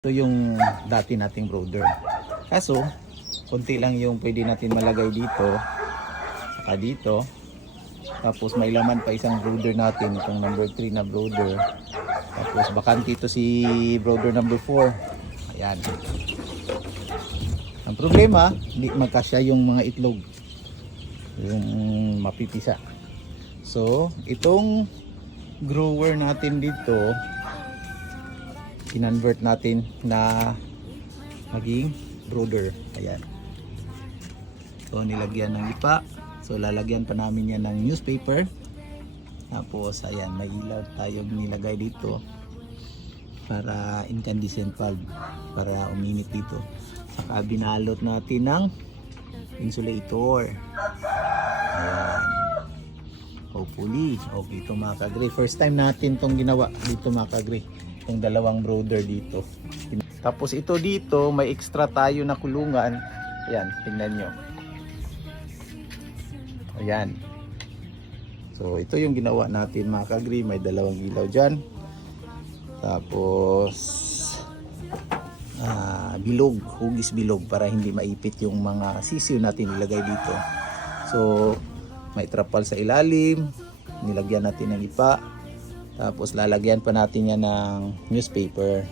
Ito yung dati nating brooder. Kaso, konti lang yung pwede natin malagay dito. Saka dito. Tapos may laman pa isang brooder natin. Itong number 3 na brooder. Tapos bakante ito si brooder number 4. Ayan. Ang problema, hindi magkasya yung mga itlog. Yung mapipisa. So, itong grower natin dito, kinonvert natin na maging brooder. Ayan. So nilagyan ng ipa. So lalagyan pa namin yan ng newspaper. Tapos ayan, may ilaw tayong nilagay dito para incandescent bulb para uminit dito. Saka binalot natin ng insulator. Ayan. Hopefully, okay ito mga kagre. First time natin tong ginawa dito mga kagre. Yung dalawang brooder dito. Tapos ito dito may extra tayo na kulungan. Ayan, tingnan nyo. Ayan. So ito yung ginawa natin mga kagri. May dalawang ilaw dyan. Tapos bilog, hugis bilog para hindi maipit yung mga sisiw natin nilagay dito. So may trapal sa ilalim. Nilagyan natin ng ipa. Tapos lalagyan pa natin yan ng newspaper